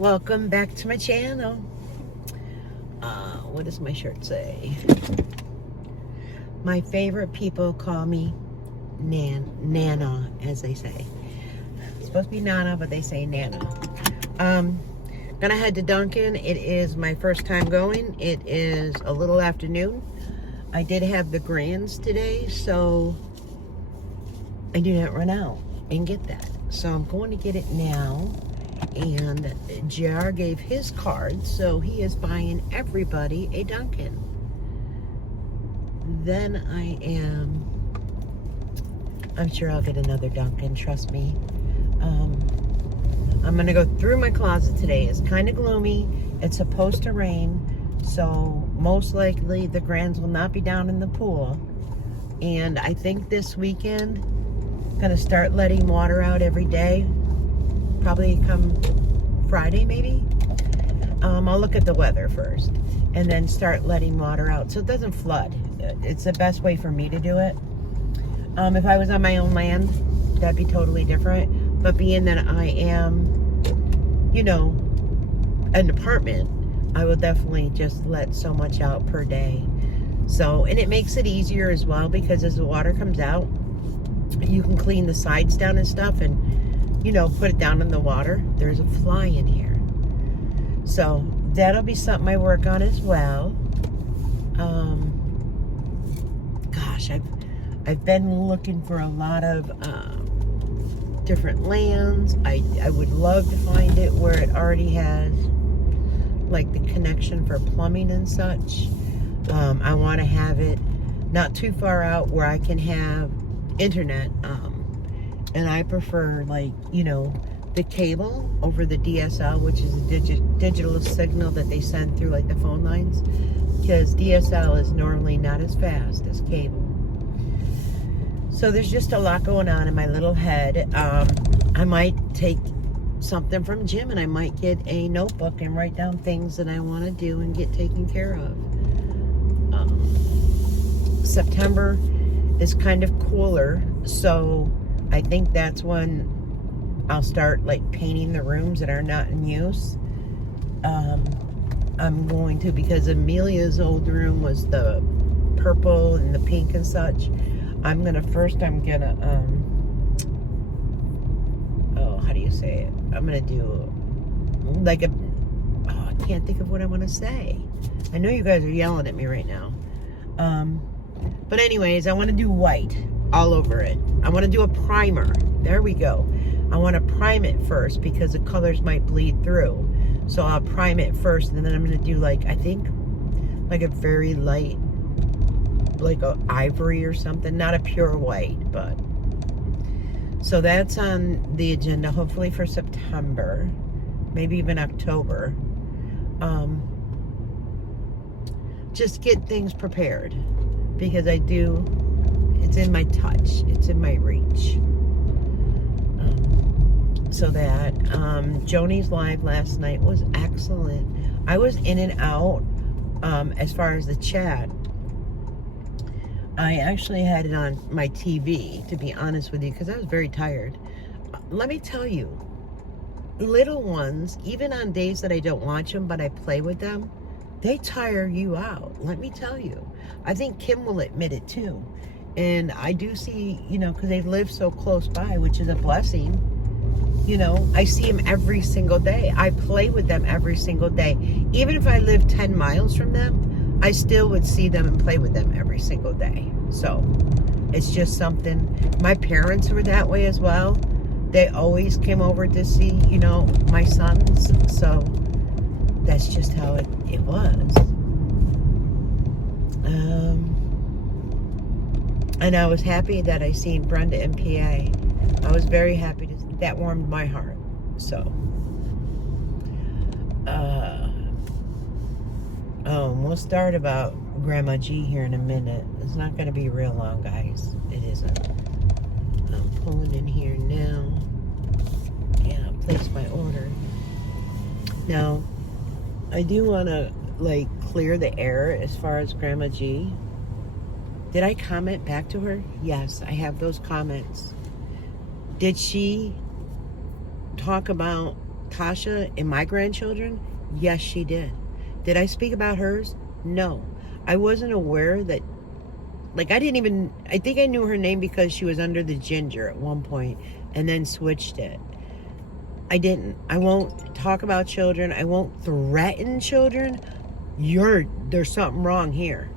Welcome back to my channel. What does my shirt say? My favorite people call me Nana, as they say. It's supposed to be Nana, but they say Nana. Gonna head to Dunkin'. It is my first time going. It is a little afternoon. I did have the grands today, so I do not run out and get that. So I'm going to get it now. And JR gave his card, so he is buying everybody a Dunkin'. Then I'm sure I'll get another Dunkin', trust me. I'm gonna go through my closet today. It's kind of gloomy. It's supposed to rain, so most likely the grands will not be down in the pool. And I think this weekend, gonna start letting water out every day. Probably come Friday, maybe. I'll look at the weather first and then start letting water out so it doesn't flood. It's the best way for me to do it. If I was on my own land, that'd be totally different. But being that I am, you know, an apartment, I will definitely just let so much out per day. So, and it makes it easier as well because as the water comes out, you can clean the sides down and stuff and, you know, put it down in the water. There's a fly in here. So that'll be something I work on as well. Gosh, I've been looking for a lot of different lands. I would love to find it where it already has like the connection for plumbing and such. I want to have it not too far out where I can have internet. And I prefer, like, you know, the cable over the DSL, which is a digital signal that they send through, like, the phone lines. Because DSL is normally not as fast as cable. So there's just a lot going on in my little head. I might take something from Jim and I might get a notebook and write down things that I want to do and get taken care of. September is kind of cooler, so I think that's when I'll start like painting the rooms that are not in use. I'm going to, because Amelia's old room was the purple and the pink and such. I'm gonna oh, how do you say it? I'm gonna do like I can't think of what I want to say. I know you guys are yelling at me right now. But anyways, I want to do white all over it. I want to do a primer. There we go. I want to prime it first because the colors might bleed through. So I'll prime it first, and then I'm going to do, like, I think like a very light, like a ivory or something, not a pure white, but so that's on the agenda, hopefully for September, maybe even October. Just get things prepared because it's in my touch, it's in my reach. So that Joni's live last night was excellent. I was in and out as far as the chat. I actually had it on my TV, to be honest with you, because I was very tired. Let me tell you, little ones, even on days that I don't watch them but I play with them, they tire you out. Let me tell you. I think Kim will admit it too. And I do see, you know, because they live so close by, which is a blessing. You know, I see them every single day. I play with them every single day. Even if I live 10 miles from them, I still would see them and play with them every single day. So it's just something. My parents were that way as well. They always came over to see, you know, my sons. So that's just how it was. And I was happy that I seen Brenda and PA. I was very happy that warmed my heart. So, we'll start about Gramma Gi here in a minute. It's not going to be real long, guys. It isn't. I'm pulling in here now. Yeah, I'll place my order. Now, I do want to, like, clear the air as far as Gramma Gi. Did I comment back to her? Yes, I have those comments. Did she talk about Tasha and my grandchildren? Yes, she did. Did I speak about hers? No. I wasn't aware that, like, I think I knew her name because she was under the ginger at one point and then switched it. I didn't. I won't talk about children. I won't threaten children. There's something wrong here.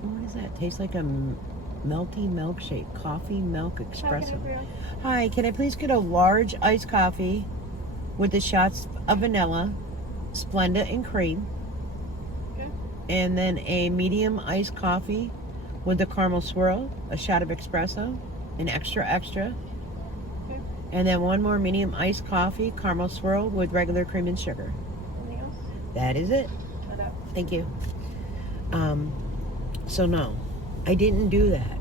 What is that? Tastes like a melty milkshake. Coffee milk espresso. Hi, can I please get a large iced coffee with the shots of vanilla, Splenda, and cream? Okay. And then a medium iced coffee with the caramel swirl, a shot of espresso, an extra. Okay. And then one more medium iced coffee, caramel swirl with regular cream and sugar. Anything else? That is it. Thank you. So no, I didn't do that.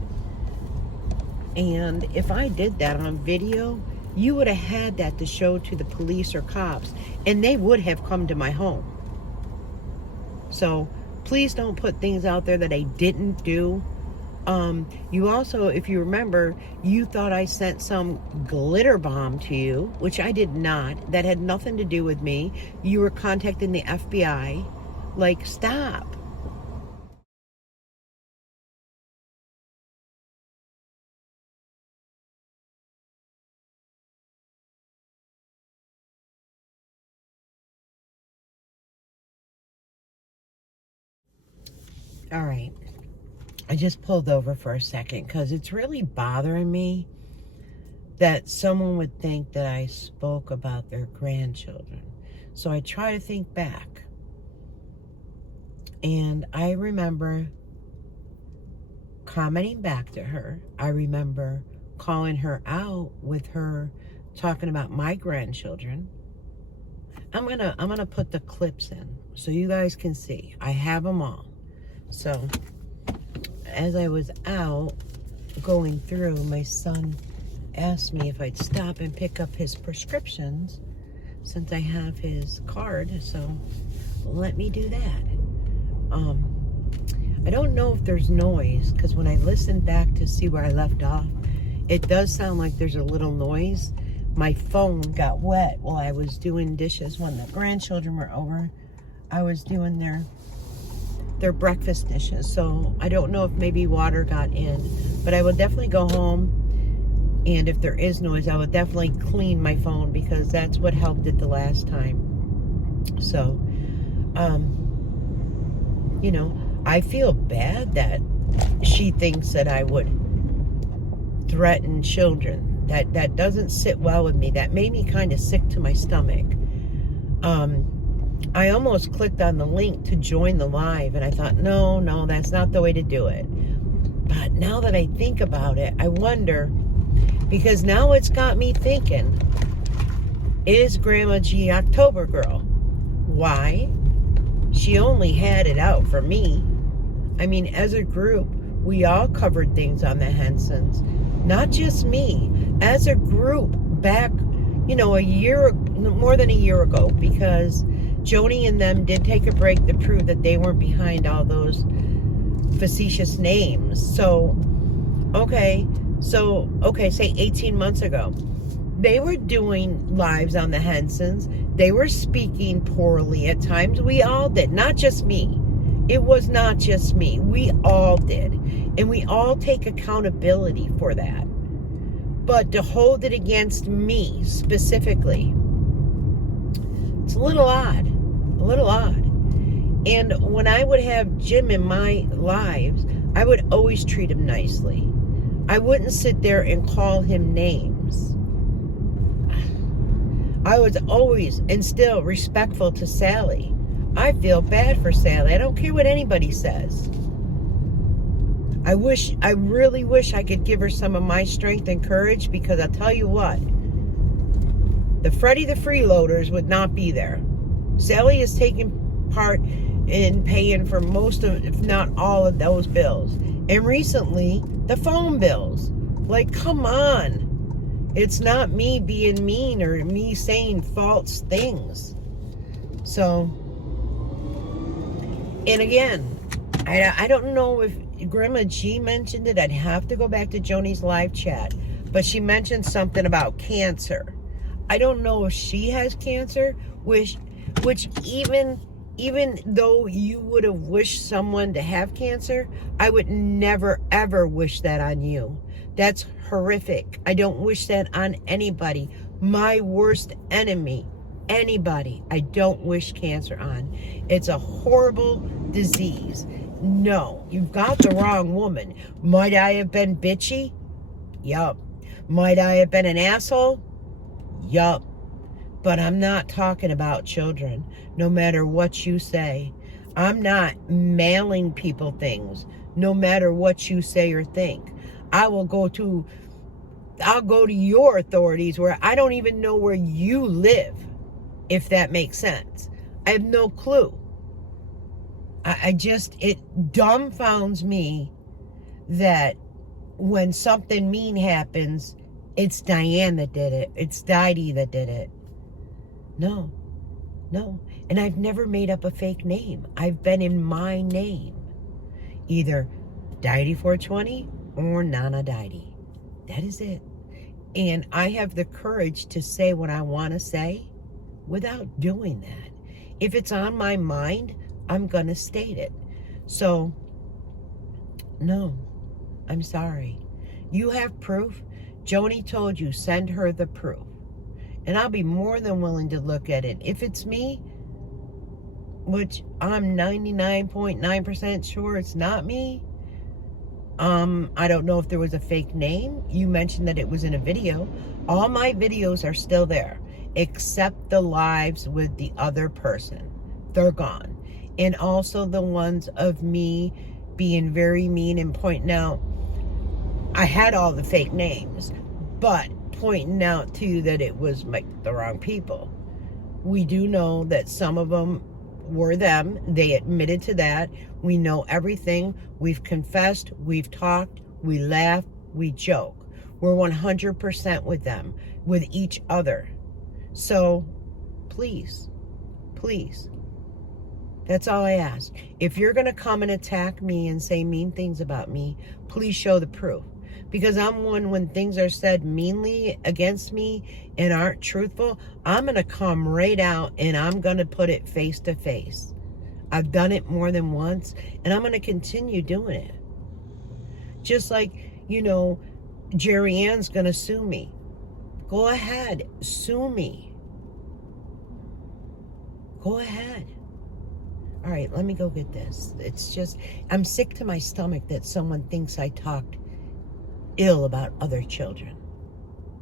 And if I did that on video, you would have had that to show to the police or cops, and they would have come to my home. So please don't put things out there that I didn't do. You also, if you remember, you thought I sent some glitter bomb to you, which I did not. That had nothing to do with me. You were contacting the FBI. Like, stop. All right. I just pulled over for a second because it's really bothering me that someone would think that I spoke about their grandchildren. So I try to think back. And I remember commenting back to her. I remember calling her out with her talking about my grandchildren. I'm gonna put the clips in so you guys can see. I have them all. So as I was out going through, my son asked me if I'd stop and pick up his prescriptions since I have his card, so let me do that. I don't know if there's noise, because when I listened back to see where I left off, it does sound like there's a little noise. My phone got wet while I was doing dishes when the grandchildren were over. I was doing their breakfast dishes, so I don't know if maybe water got in, but I will definitely go home, and if there is noise, I will definitely clean my phone, because that's what helped it the last time. So you know, I feel bad that she thinks that I would threaten children. That doesn't sit well with me. That made me kind of sick to my stomach. I almost clicked on the link to join the live, and I thought, no, that's not the way to do it. But now that I think about it, I wonder, because now it's got me thinking, is Gramma Gi October Girl? Why? She only had it out for me. I mean, as a group, we all covered things on the Hensons. Not just me. As a group, back, more than a year ago, because Joni and them did take a break to prove that they weren't behind all those facetious names. So, say 18 months ago, they were doing lives on the Hensons. They were speaking poorly at times. We all did. Not just me. It was not just me. We all did. And we all take accountability for that. But to hold it against me specifically, it's a little odd. A little odd. And when I would have Jim in my lives, I would always treat him nicely. I wouldn't sit there and call him names. I was always and still respectful to Sally. I feel bad for Sally. I don't care what anybody says. I really wish I could give her some of my strength and courage, because I'll tell you what, the Freddie the Freeloaders would not be there. Sally is taking part in paying for most of, if not all of those bills. And recently, the phone bills. Like, come on. It's not me being mean or me saying false things. So, and again, I don't know if Gramma Gi mentioned it. I'd have to go back to Joni's live chat. But she mentioned something about cancer. I don't know if she has cancer, which even though you would have wished someone to have cancer, I would never, ever wish that on you. That's horrific. I don't wish that on anybody. My worst enemy, anybody, I don't wish cancer on. It's a horrible disease. No, you've got the wrong woman. Might I have been bitchy? Yup. Might I have been an asshole? Yup. But I'm not talking about children, no matter what you say. I'm not mailing people things, no matter what you say or think. I'll go to your authorities where I don't even know where you live, if that makes sense. I have no clue. It dumbfounds me that when something mean happens, it's Diane that did it. It's Dy-Dee that did it. No. And I've never made up a fake name. I've been in my name. Either Dy-Dee 420 or Nana Dy-Dee. That is it. And I have the courage to say what I want to say without doing that. If it's on my mind, I'm going to state it. So, no, I'm sorry. You have proof. Joni told you, send her the proof. And I'll be more than willing to look at it. If it's me, which I'm 99.9% sure it's not me. I don't know if there was a fake name. You mentioned that it was in a video. All my videos are still there, except the lives with the other person. They're gone. And also the ones of me being very mean and pointing out. I had all the fake names, but pointing out too that it was the wrong people. We do know that some of them were them. They admitted to that. We know everything. We've confessed. We've talked. We laughed. We joke. We're 100% with them, with each other. So please, that's all I ask. If you're going to come and attack me and say mean things about me, please show the proof. Because I'm one, when things are said meanly against me and aren't truthful, I'm going to come right out and I'm going to put it face to face. I've done it more than once and I'm going to continue doing it. Just like, Jerry Ann's going to sue me. Go ahead, sue me. Go ahead. All right, let me go get this. It's just, I'm sick to my stomach that someone thinks I talked ill about other children.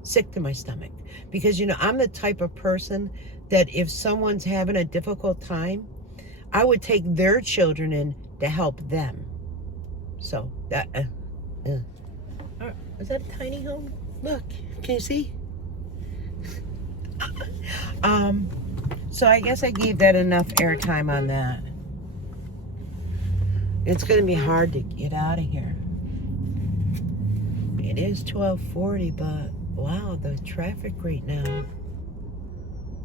Sick to my stomach. Because, I'm the type of person that if someone's having a difficult time, I would take their children in to help them. So, that, is that a tiny home? Look, can you see? So I guess I gave that enough airtime on that. It's going to be hard to get out of here. It is 12:40, but wow, the traffic right now.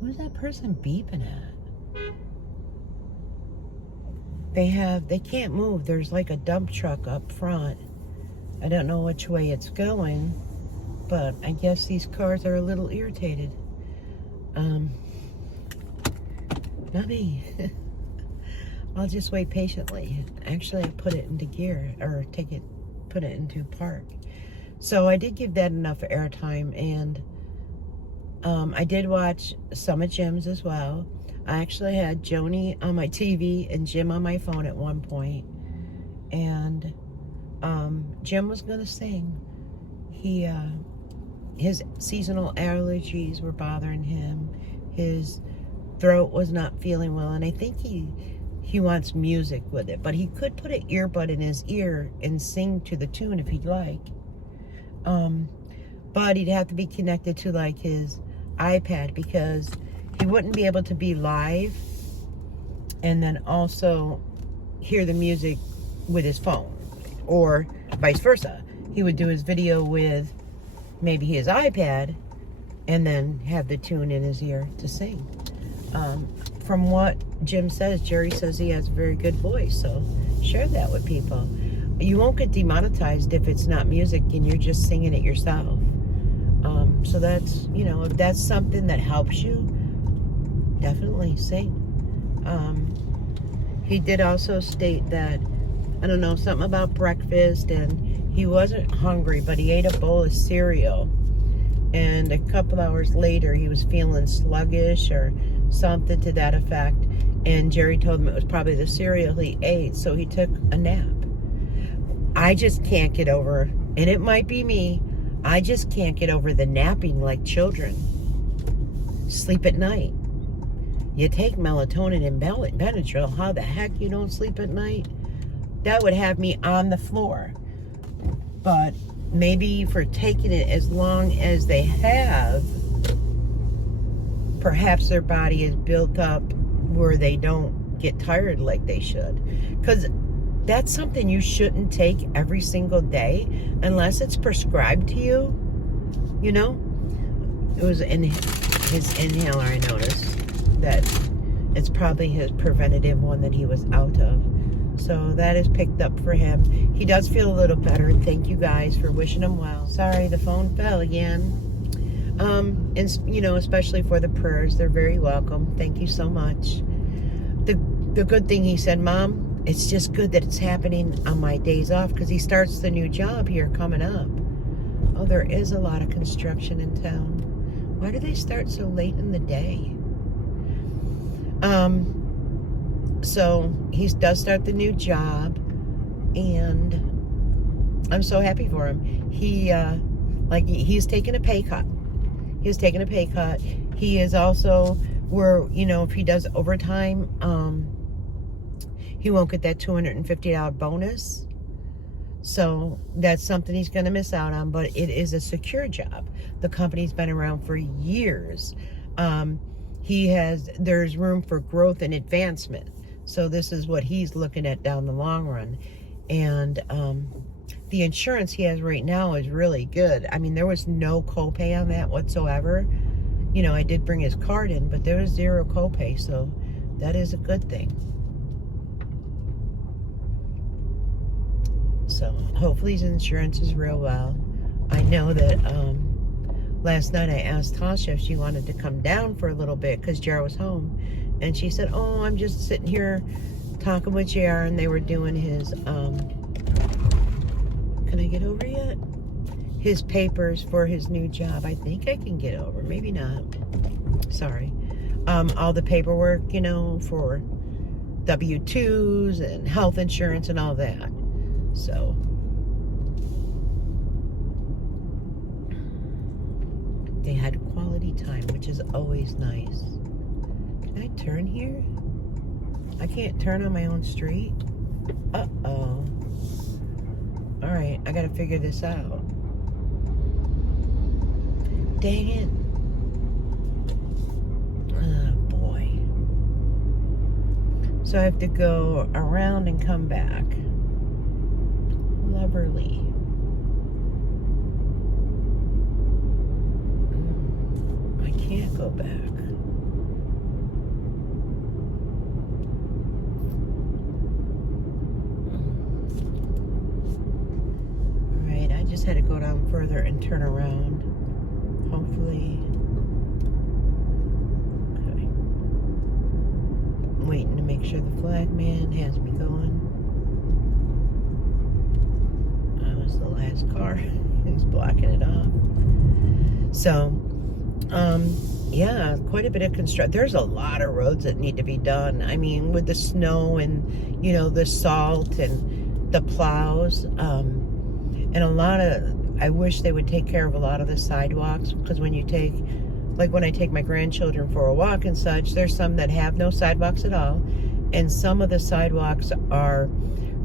Who's that person beeping at? They can't move. There's like a dump truck up front. I don't know which way it's going, but I guess these cars are a little irritated. Not me. I'll just wait patiently. Actually, I put it into gear, or put it into park. So I did give that enough airtime, and I did watch some of Jim's as well. I actually had Joni on my TV and Jim on my phone at one point, and Jim was gonna sing. His seasonal allergies were bothering him. His throat was not feeling well, and I think he wants music with it, but he could put an earbud in his ear and sing to the tune if he'd like. But he'd have to be connected to like his iPad, because he wouldn't be able to be live and then also hear the music with his phone, or vice versa. He would do his video with maybe his iPad and then have the tune in his ear to sing. From what Jim says, Jerry says he has a very good voice, so share that with people. you won't get demonetized if it's not music and you're just singing it yourself. So that's, you know, if that's something that helps you, definitely sing. He did also state that, I don't know, something about breakfast, and he wasn't hungry, but he ate a bowl of cereal. And a couple hours later, he was feeling sluggish or something to that effect. And Jerry told him it was probably the cereal he ate, so he took a nap. I just can't get over, and it might be me, I just can't get over the napping like children. Sleep at night. You take melatonin and Benadryl. How the heck you don't sleep at night? That would have me on the floor. But maybe for taking it as long as they have, perhaps their body is built up where they don't get tired like they should. Because that's something you shouldn't take every single day unless it's prescribed to you. You know? It was in his inhaler, I noticed that it's probably his preventative one that he was out of. So that is picked up for him. He does feel a little better. Thank you guys for wishing him well. Sorry, the phone fell again. And you know, especially for the prayers, they're very welcome. Thank you so much. The good thing, he said, Mom, it's just good that it's happening on my days off, because he starts the new job here coming up. Oh, there is a lot of construction in town. Why do they start so late in the day? So he does start the new job, and I'm so happy for him. He's taking a pay cut. He's taking a pay cut. He is also, where, you know, if he does overtime, he won't get that $250 bonus. So that's something he's going to miss out on, but it is a secure job. The company's been around for years. There's room for growth and advancement. So this is what he's looking at down the long run. And the insurance he has right now is really good. I mean, there was no copay on that whatsoever. You know, I did bring his card in, but there was zero copay, so that is a good thing. So hopefully his insurance is real well. I know that last night I asked Tasha if she wanted to come down for a little bit because JR was home. And she said, oh, I'm just sitting here talking with JR, and they were doing his, can I get over yet? His papers for his new job. I think I can get over, maybe not. Sorry. All the paperwork, you know, for W-2s and health insurance and all that. So they had quality time, which is always nice. Can I turn here? I can't turn on my own street. Uh-oh. All right, I gotta figure this out. Dang it. Oh boy. So I have to go around and come back. Loverly. I can't go back. Alright, I just had to go down further and turn around. Hopefully. Okay. I'm waiting to make sure the flag man has me going. The last car. He's blocking it off. So, yeah, quite a bit of construction. There's a lot of roads that need to be done. I mean, with the snow and, you know, the salt and the plows, and a lot of, I wish they would take care of a lot of the sidewalks, because when you take, like when I take my grandchildren for a walk and such, there's some that have no sidewalks at all, and some of the sidewalks are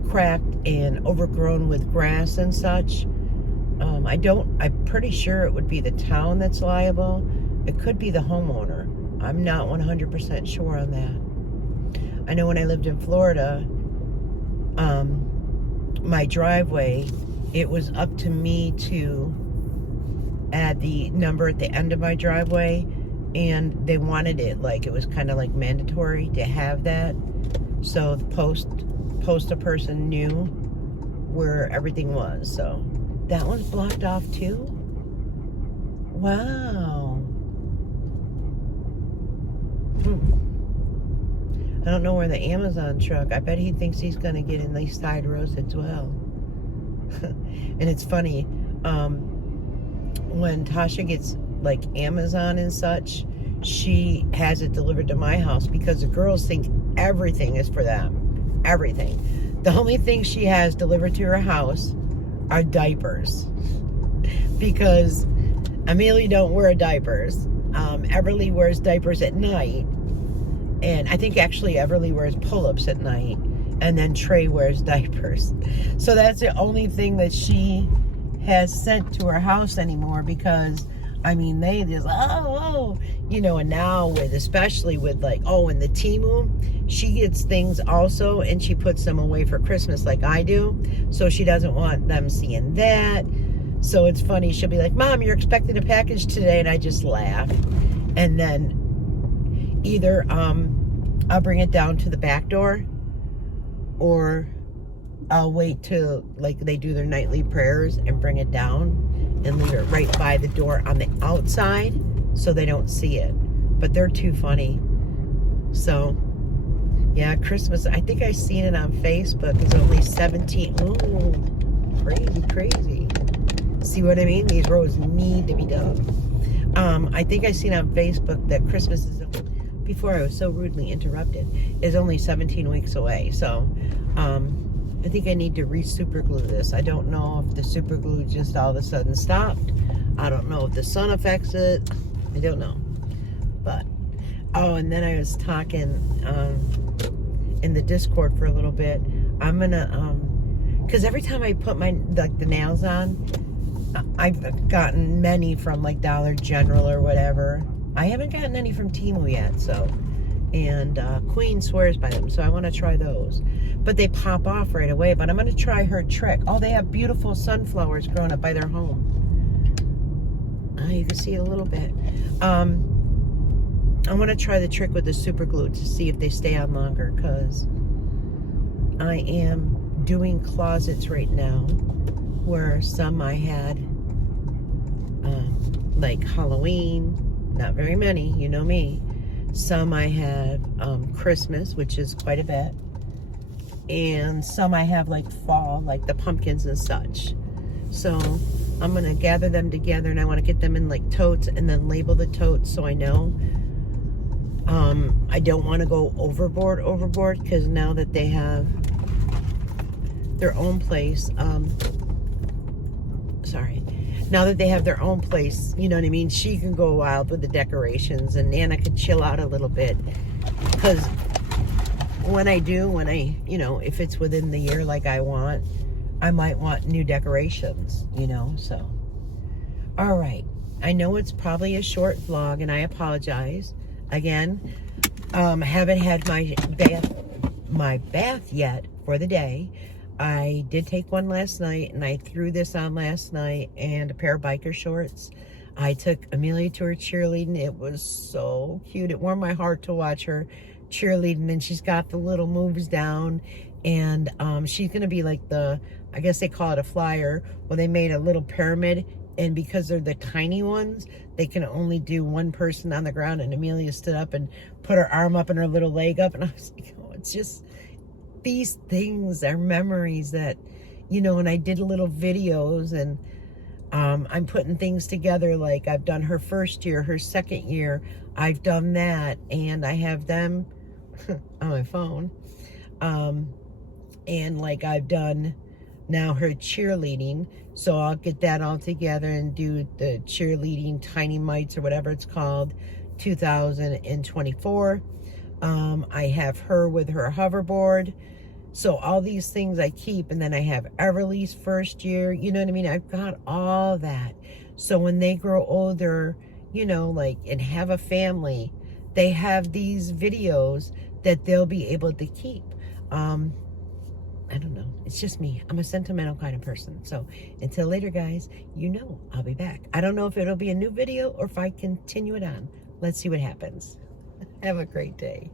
cracked and overgrown with grass and such. I'm pretty sure it would be the town that's liable. It could be the homeowner. I'm not 100% sure on that. I know when I lived in Florida, my driveway, it was up to me to add the number at the end of my driveway, and they wanted it like, it was kind of like mandatory to have that. So the postal person knew where everything was. So that one's blocked off too. Wow. I don't know where the Amazon truck, I bet he thinks he's going to get in these side rows as well. And it's funny, when Tasha gets like Amazon and such, she has it delivered to my house because the girls think everything is for them. Everything. The only thing she has delivered to her house are diapers. Because Amelia don't wear diapers. Everly wears diapers at night. And I think actually Everly wears pull-ups at night. And then Trey wears diapers. So that's the only thing that she has sent to her house anymore, because I mean, they just, you know, and now with, especially with like, in the Temu, she gets things also and she puts them away for Christmas like I do. So she doesn't want them seeing that. So it's funny, she'll be like, Mom, you're expecting a package today, and I just laugh. And then either I'll bring it down to the back door, or I'll wait till like they do their nightly prayers and bring it down and leave it right by the door on the outside so they don't see it. But they're too funny. So yeah, Christmas, I think I seen it on Facebook. It's only 17. Ooh, crazy. See what I mean? These roads need to be done. I think I seen on Facebook that Christmas is, before I was so rudely interrupted, is only 17 weeks away. So I think I need to re-super glue this. I don't know if the super glue just all of a sudden stopped. I don't know if the sun affects it. I don't know. But, and then I was talking in the Discord for a little bit. I'm gonna, because every time I put my, like, the nails on, I've gotten many from like Dollar General or whatever. I haven't gotten any from Temu yet, so. And Queen swears by them, so I want to try those. But they pop off right away. But I'm going to try her trick. Oh, they have beautiful sunflowers growing up by their home. You can see it a little bit. I want to try the trick with the super glue to see if they stay on longer, because I am doing closets right now where some I had like Halloween, not very many, you know me. Some I have Christmas, which is quite a bit. And some I have like fall, like the pumpkins and such. So I'm going to gather them together, and I want to get them in like totes and then label the totes so I know. I don't want to go overboard, because now that they have their own place, now that they have their own place, you know what I mean, she can go wild with the decorations, and Nana could chill out a little bit. Because when I, you know, if it's within the year like I want, I might want new decorations, you know, so. All right. I know it's probably a short vlog, and I apologize. Again, haven't had my bath yet for the day. I did take one last night, and I threw this on last night and a pair of biker shorts. I took Amelia to her cheerleading. It was so cute. It warmed my heart to watch her cheerleading, and she's got the little moves down, and she's going to be like the, I guess they call it a flyer. Well, they made a little pyramid, and because they're the tiny ones, they can only do one person on the ground, and Amelia stood up and put her arm up and her little leg up, and I was like, oh, it's just, these things are memories that, you know, and I did little videos, and I'm putting things together. Like I've done her first year, her second year, I've done that, and I have them on my phone. And like I've done now her cheerleading, so I'll get that all together and do the cheerleading tiny mites or whatever it's called 2024. I have her with her hoverboard. So all these things I keep, and then I have Everly's first year, you know what I mean? I've got all that. So when they grow older, you know, like, and have a family, they have these videos that they'll be able to keep. I don't know. It's just me. I'm a sentimental kind of person. So until later, guys, you know, I'll be back. I don't know if it'll be a new video or if I continue it on. Let's see what happens. Have a great day.